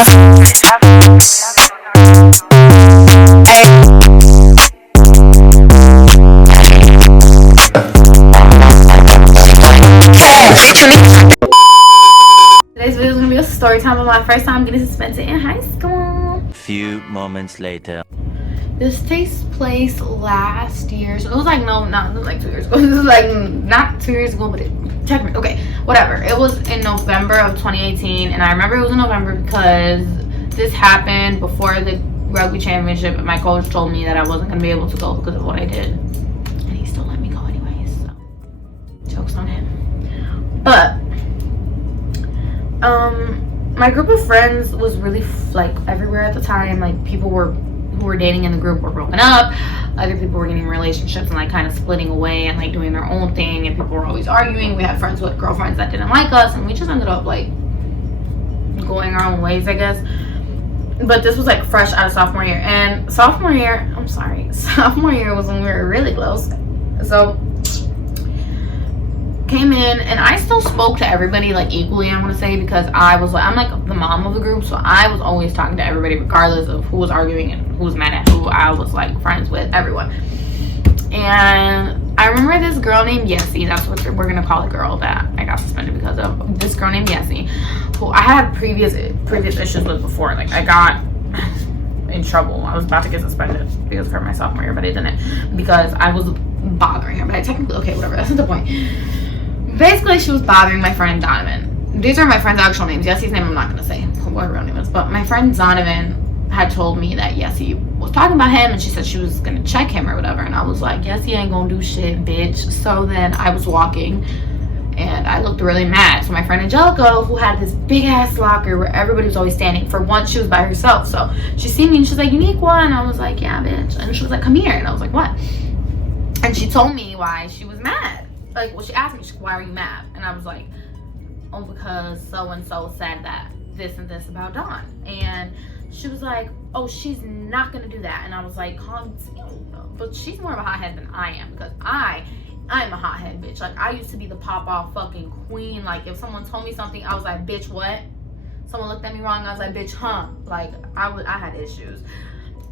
Today's video is gonna be a story time of my first time getting suspended in high school. Few moments later. This takes place last year, so it was like it was like 2 years ago. This is like not 2 years ago, but technically, okay, whatever. It was in November of 2018, and I remember it was in November because this happened before the rugby championship, and my coach told me that I wasn't gonna be able to go because of what I did, and he still let me go anyways. So jokes on him. But my group of friends was really like everywhere at the time. Like people who were dating in the group were broken up, other people were getting relationships and like kind of splitting away and like doing their own thing, and people were always arguing. We had friends with girlfriends that didn't like us, and we just ended up like going our own ways, I guess. But this was like fresh out of sophomore year, and sophomore year was when we were really close. So came in, and I still spoke to everybody like equally, I want to say, because I'm like the mom of the group, so I was always talking to everybody regardless of who was arguing and who was mad at who. I was like friends with everyone. And I remember this girl named Yessie, that's what we're gonna call the girl that I got suspended because of. This girl named Yessie, who I had previous issues with before. Like I got in trouble. I was about to get suspended because of her my sophomore year, but I didn't because I was bothering her. But I technically, okay, whatever, that's not the point. Basically, she was bothering my friend Donovan. These are my friend's actual names. Yessie's name I'm not gonna say what her real name is, but my friend Donovan had told me that Yessie was talking about him, and she said she was gonna check him or whatever, and I was like, Yessie ain't gonna do shit, bitch. So then I was walking and I looked really mad. So my friend Angelica, who had this big ass locker where everybody was always standing, for once she was by herself. So she seen me and she's like, Uniqua, and I was like, yeah, bitch. And she was like, come here, and I was like, what? And she told me why she was mad. Like, well, she asked me, why are you mad? And I was like, oh, because so-and-so said that this and this about Dawn. And she was like, oh, she's not gonna do that. And I was like, but she's more of a hothead than I am, because I'm a hothead, bitch. Like, I used to be the pop-off fucking queen. Like, if someone told me something, I was like, bitch, what? Someone looked at me wrong, I was like, bitch, huh? Like, I had issues.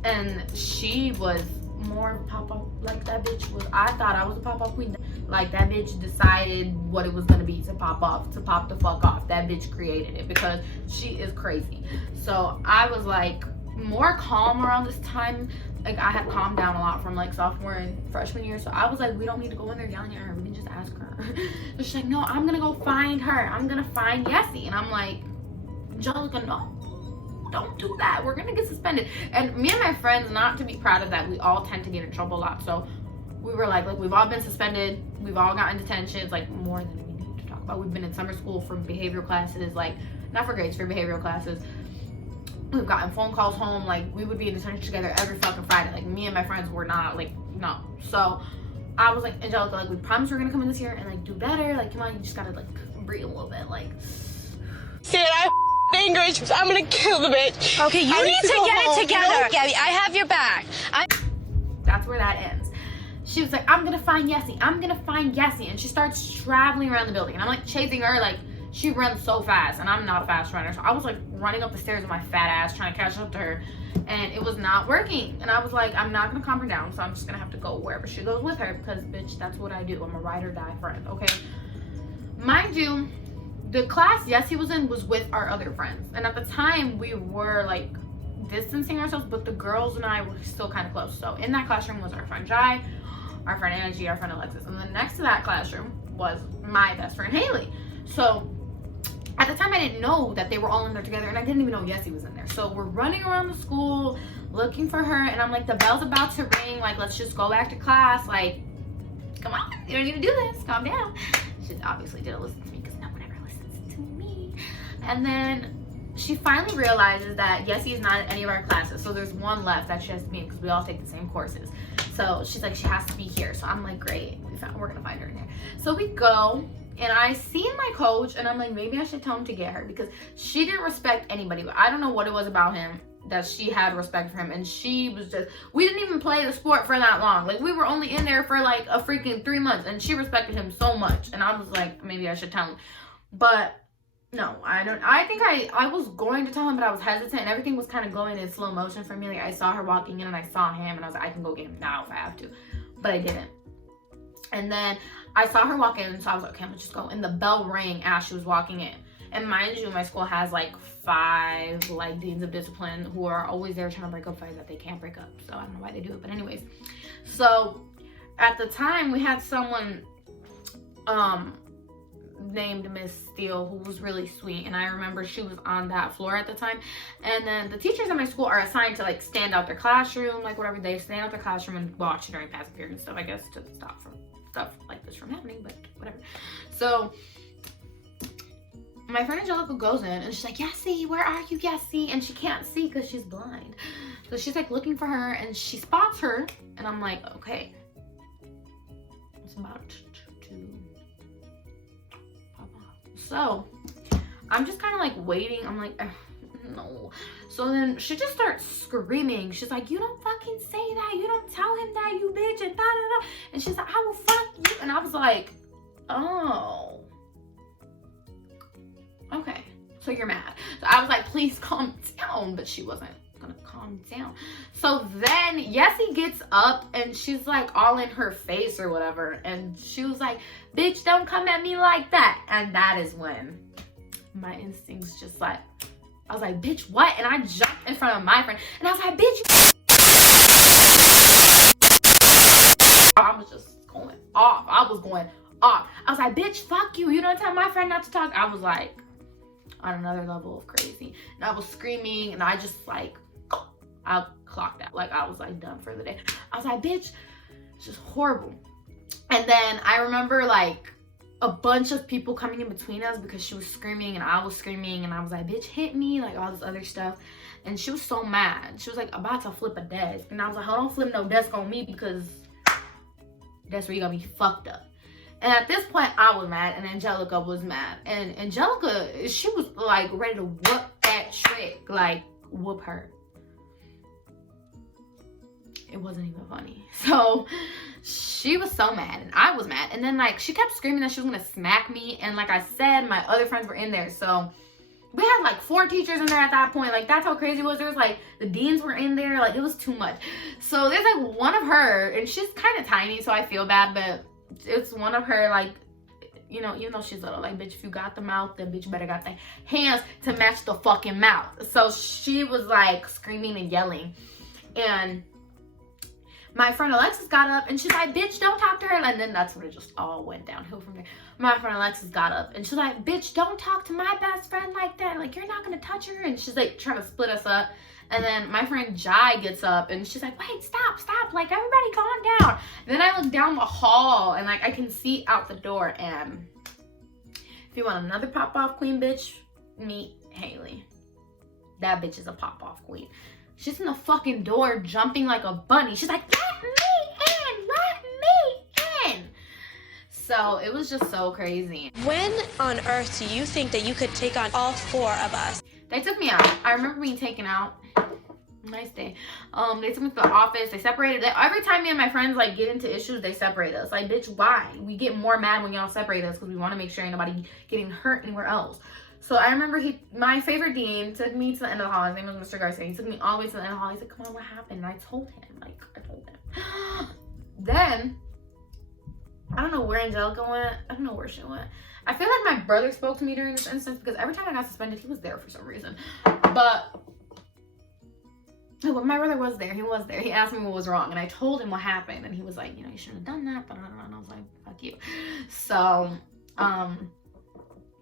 And she was more of a pop-off. Like, that bitch was, I thought I was a pop-off queen. Like, that bitch decided what it was gonna be to pop the fuck off. That bitch created it because she is crazy. So I was like more calm around this time. Like, I had calmed down a lot from like sophomore and freshman year. So I was like, we don't need to go in there yelling at her. We can just ask her. So she's like, no, I'm gonna go find her. I'm gonna find Yessie. And I'm like, Angelica, no. Don't do that. We're gonna get suspended. And me and my friends, not to be proud of that, we all tend to get in trouble a lot. So we were like we've all been suspended. We've all gotten detentions, like more than we need to talk about. We've been in summer school for behavioral classes, like not for grades, for behavioral classes. We've gotten phone calls home. Like, we would be in detention together every fucking Friday. Like, me and my friends were not, like, no. So I was like, Angelica, like, we promise we're gonna come in this year and like do better. Like, come on, you just gotta like breathe a little bit. Like, Say I angry. I'm gonna kill the bitch. Okay, you need to get it together. Gabby, I have your back. That's where that ends. She was like, I'm gonna find Yessie. I'm gonna find Yessie. And she starts traveling around the building. And I'm like chasing her. Like, she runs so fast. And I'm not a fast runner. So I was like running up the stairs with my fat ass trying to catch up to her. And it was not working. And I was like, I'm not gonna calm her down. So I'm just gonna have to go wherever she goes with her. Because, bitch, that's what I do. I'm a ride or die friend, okay? Mind you, the class Yessie was in was with our other friends. And at the time, we were like distancing ourselves. But the girls and I were still kind of close. So in that classroom was our friend Jai, our friend Angie, our friend Alexis, and then next to that classroom was my best friend Haley. So at the time I didn't know that they were all in there together, and I didn't even know Yessie was in there. So we're running around the school looking for her, and I'm like, the bell's about to ring, like, let's just go back to class, like, come on, you don't need to do this, calm down. She obviously didn't listen to me because no one ever listens to me. And then she finally realizes that Yessie is not in any of our classes, so there's one left that she has to be in because we all take the same courses. So she's like, she has to be here. So I'm like, great, we're gonna find her in here. So we go, and I see my coach, and I'm like, maybe I should tell him to get her because she didn't respect anybody. But I don't know what it was about him that she had respect for him, and she was just, we didn't even play the sport for that long. Like, we were only in there for like a freaking 3 months, and she respected him so much. And I was like, maybe I should tell him. But No, I don't. I think I was going to tell him, but I was hesitant, and everything was kind of going in slow motion for me. Like, I saw her walking in, and I saw him, and I was like, I can go get him now if I have to. But I didn't. And then I saw her walk in, so I was like, okay, I'm gonna just go. And the bell rang as she was walking in. And mind you, my school has like 5 like deans of discipline who are always there trying to break up fights that they can't break up. So I don't know why they do it, but anyways. So at the time we had someone named Miss Steele who was really sweet, and I remember she was on that floor at the time. And then the teachers at my school are assigned to like stand out their classroom, like whatever, they stand out their classroom and watch during passive period and stuff, I guess, to stop from stuff like this from happening, but whatever. So my friend Angelica goes in and she's like, Yessie, where are you, Yessie? And she can't see because she's blind. So she's like looking for her, and she spots her, and I'm like, okay, it's about to pop off. So I'm just kind of like waiting. I'm like, no. So then she just starts screaming. She's like, you don't fucking say that. You don't tell him that, you bitch, and da da da. And she's like, I will fuck you. And I was like, oh. Okay, so you're mad. So I was like, please calm down, but she wasn't gonna calm down. So then Yessie gets up and she's like all in her face or whatever, and she was like, bitch, don't come at me like that. And that is when my instincts just like, I was like, bitch, what? And I jumped in front of my friend and I was like, bitch, I was just going off. I was going off. I was like, bitch, fuck you. You don't tell my friend not to talk. I was like on another level of crazy. And I was screaming, and I just like, I clocked out. Like, I was like done for the day. I was like, bitch, it's just horrible. And then I remember like a bunch of people coming in between us because she was screaming and I was screaming, and I was like, bitch, hit me, like all this other stuff. And she was so mad. She was like about to flip a desk. And I was like, oh, don't flip no desk on me, because that's where you're gonna be fucked up. And at this point, I was mad, and Angelica was mad. And Angelica, she was like ready to whoop that trick, like whoop her. It wasn't even funny. So she was so mad, and I was mad. And then like she kept screaming that she was gonna smack me. And like I said, my other friends were in there. So we had like 4 teachers in there at that point. Like, that's how crazy it was. There was like the deans were in there. Like, it was too much. So there's like one of her, and she's kind of tiny, so I feel bad, but it's one of her, like, you know, even though she's little, like, bitch, if you got the mouth, then bitch, you better got the hands to match the fucking mouth. So she was like screaming and yelling, and my friend Alexis got up and she's like, bitch, don't talk to her. And then that's when it just all went downhill from there. My friend Alexis got up and she's like, bitch, don't talk to my best friend like that. Like, you're not gonna touch her. And she's like trying to split us up. And then my friend Jai gets up and she's like, wait, stop. Like, everybody calm down. And then I look down the hall and like I can see out the door. And if you want another pop-off queen, bitch, meet Haley. That bitch is a pop-off queen. She's in the fucking door jumping like a bunny. She's like, let me in. So it was just so crazy. When on earth do you think that you could take on all 4 of us? They took me out. I remember being taken out. Nice day. They took me to the office. They separated. Every time me and my friends like get into issues, they separate us. Like, bitch, why? We get more mad when y'all separate us because we want to make sure ain't nobody getting hurt anywhere else. So I remember my favorite dean took me to the end of the hall. His name was Mr. Garcia. He took me all the way to the end of the hall. He's like, come on, what happened? And I told him. Then, I don't know where Angelica went. I don't know where she went. I feel like my brother spoke to me during this instance because every time I got suspended, he was there for some reason. But my brother was there. He was there. He asked me what was wrong. And I told him what happened. And he was like, you know, you shouldn't have done that. And I was like, fuck you. So,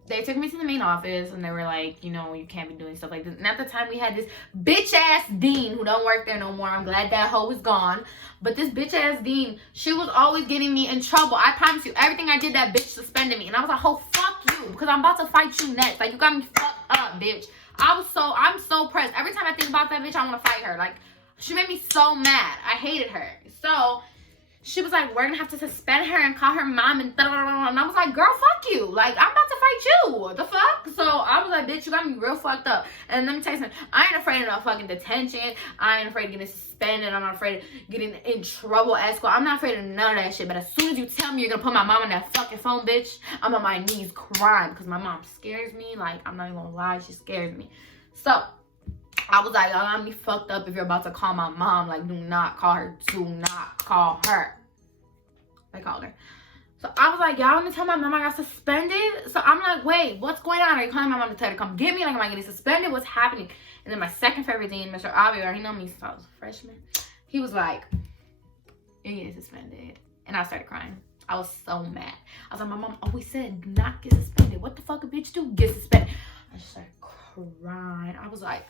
they took me to the main office and they were like, you know, you can't be doing stuff like this. And at the time we had this bitch ass dean who don't work there no more. I'm glad that hoe is gone. But this bitch ass dean, she was always getting me in trouble. I promise you, everything I did, that bitch suspended me. And I was like, oh, fuck you, because I'm about to fight you next. Like, you got me fucked up, bitch. I'm so pressed. Every time I think about that bitch, I want to fight her. Like, she made me so mad. I hated her. So she was like, we're gonna have to suspend her and call her mom and and I was like, girl, fuck you. Like, I'm about to fight you. The fuck? So I was like, bitch, you got me real fucked up. And let me tell you something. I ain't afraid of no fucking detention. I ain't afraid of getting suspended. I'm not afraid of getting in trouble at school. I'm not afraid of none of that shit. But as soon as you tell me you're gonna put my mom on that fucking phone, bitch, I'm on my knees crying because my mom scares me. Like, I'm not even gonna lie, she scares me. So I was like, y'all got me fucked up if you're about to call my mom. Like, do not call her. Do not call her. I called her. So I was like, y'all want to tell my mom I got suspended? So I'm like, wait, what's going on? Are you calling my mom to tell her to come get me? Like, am I getting suspended? What's happening? And then my second favorite dean, Mr. Aviar, he know me since I was a freshman. He was like, you're getting suspended. And I started crying. I was so mad. I was like, my mom always said do not get suspended. What the fuck a bitch do? Get suspended. I just started crying. I was like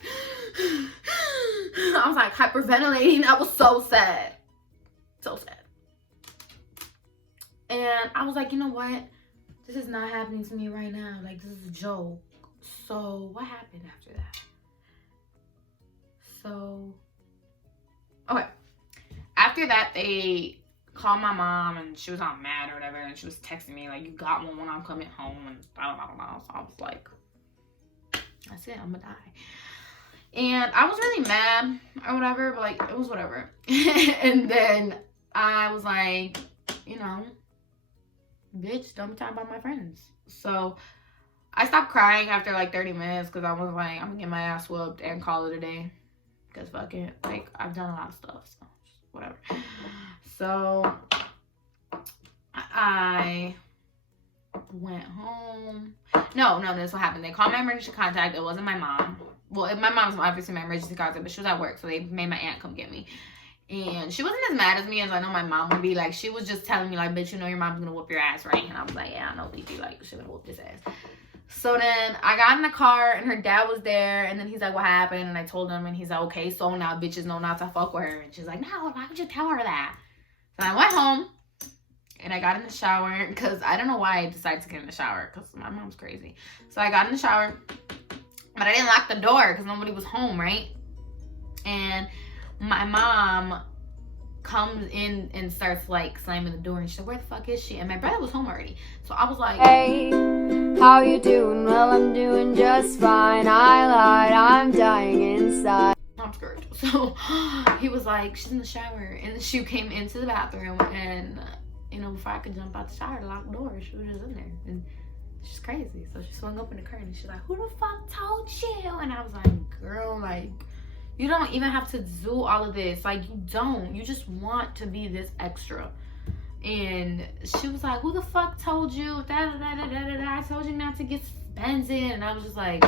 hyperventilating. I was so sad. So sad. And I was like, you know what? This is not happening to me right now. Like, this is a joke. So what happened after that? So, okay. After that, they called my mom and she was all mad or whatever. And she was texting me like, you got one when I'm coming home and blah, blah, blah, blah. So I was like, that's it, I'm gonna die. And I was really mad or whatever, but like, it was whatever. And then I was like, you know, bitch, don't be talking about my friends. So I stopped crying after like 30 minutes because I was like, I'm gonna get my ass whooped and call it a day. Because fuck it, like, I've done a lot of stuff, so just whatever. So I went home. No, this is what happened. They called my emergency contact. It wasn't my mom. Well, my mom's obviously my emergency contact, but she was at work, so they made my aunt come get me. And she wasn't as mad as me as I know my mom would be. Like, she was just telling me, like, bitch, you know your mom's gonna whoop your ass, right? And I was like, yeah, I know, BB, like, she's gonna whoop this ass. So then I got in the car, and her dad was there, and then he's like, what happened? And I told him, and he's like, okay, so now bitches know not to fuck with her. And she's like, no, why would you tell her that? So I went home, and I got in the shower, because I don't know why I decided to get in the shower, because my mom's crazy. So I got in the shower, but I didn't lock the door, because nobody was home, right? And my mom comes in and starts like slamming the door, and she's like, where the fuck is she? And my brother was home already. So I was like, hey, how you doing? Well, I'm doing just fine. I lied, I'm dying inside. I'm scared. So he was like, she's in the shower. And she came into the bathroom, and you know, before I could jump out the shower to lock the door, she was just in there. And she's crazy. So she swung open the curtain, and she's like, who the fuck told you? And I was like, girl, like, you don't even have to do all of this. Like, you don't. You just want to be this extra. And she was like, who the fuck told you? I told you not to get suspended. And I was just like,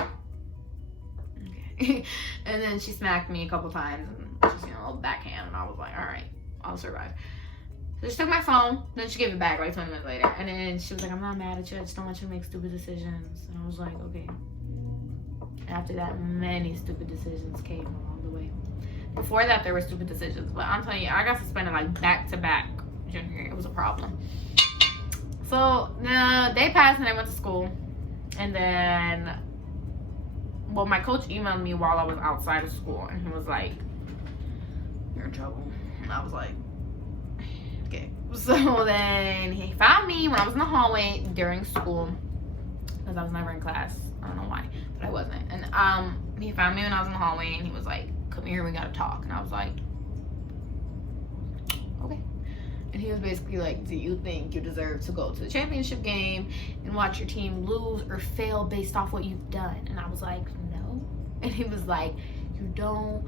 okay. And then she smacked me a couple times. And just, you know, a little backhand. And I was like, all right, I'll survive. So she took my phone. Then she gave it back like 20 minutes later. And then she was like, I'm not mad at you. I just don't want you to make stupid decisions. And I was like, okay. After that, many stupid decisions came along the way. Before that, there were stupid decisions, but I'm telling you, I got suspended like back to back junior year. It was a problem. So the day passed and I went to school, and then, well, my coach emailed me while I was outside of school, and he was like, you're in trouble. And I was like, okay. So then he found me when I was in the hallway during school, because I was never in class. I don't know why, but I wasn't. And he found me when I was in the hallway, and he was like, come here, we gotta talk. And I was like, okay. And he was basically like, do you think you deserve to go to the championship game and watch your team lose or fail based off what you've done? And I was like, no. And he was like, you don't,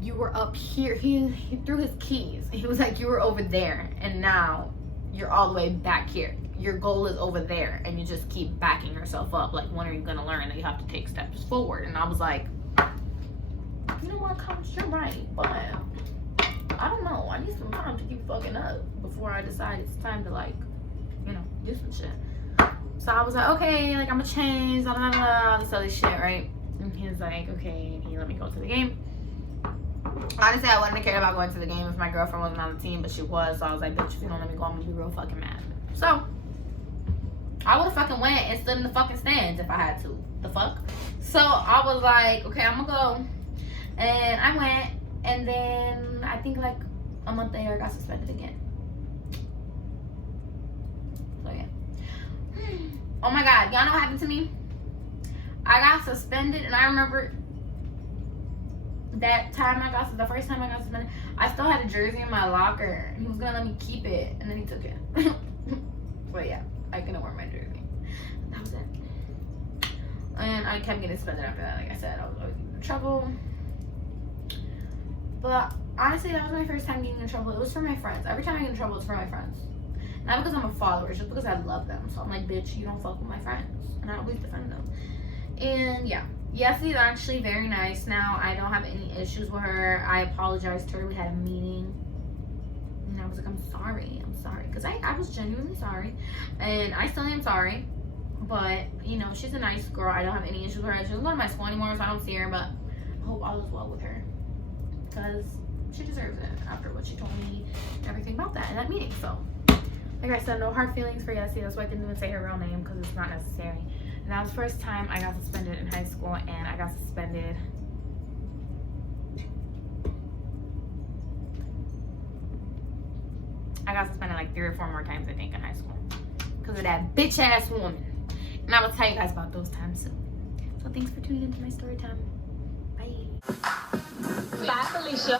you were up here. He threw his keys. He was like, you were over there, and now you're all the way back here. Your goal is over there, and you just keep backing yourself up. Like, when are you gonna learn that you have to take steps forward? And I was like, you know what, Coach, you're right, but I don't know. I need some time to keep fucking up before I decide it's time to, like, you know, do some shit. So I was like, okay, like, I'm gonna change, blah, blah, blah, this other shit, right? And he was like, okay, can you let me go to the game? Honestly, I wouldn't have cared about going to the game if my girlfriend wasn't on the team, but she was. So I was like, bitch, if you don't let me go, I'm gonna be real fucking mad. So I would have fucking went and stood in the fucking stands if I had to. The fuck? So I was like, okay, I'm gonna go. And I went, and then I think like a month later, I got suspended again. So yeah. Oh my God, y'all know what happened to me? I got suspended, and I remember that time the first time I got suspended, I still had a jersey in my locker. He was gonna let me keep it, and then he took it. But yeah, I couldn't wear my jersey. That was it. And I kept getting suspended after that. Like I said, I was always getting in trouble. But honestly, that was my first time getting in trouble. It was for my friends. Every time I get in trouble, it's for my friends. Not because I'm a follower, it's just because I love them. So I'm like, bitch, you don't fuck with my friends. And I always defend them. And yeah. Yesty's actually very nice now. I don't have any issues with her. I apologized to her. We had a meeting. And I was like, I'm sorry. Because I was genuinely sorry. And I still am sorry. But, you know, she's a nice girl. I don't have any issues with her. She doesn't go to my school anymore, so I don't see her. But I hope all is well with her. Because she deserves it after what she told me and everything about that in that meeting. So, like I said, no hard feelings for Yesty. That's why I didn't even say her real name, because it's not necessary. And that was the first time I got suspended in high school, and I got suspended like 3 or 4 more times, I think, in high school. Because of that bitch ass woman. And I will tell you guys about those times soon. So thanks for tuning into my story time. Bye. Bye, Felicia.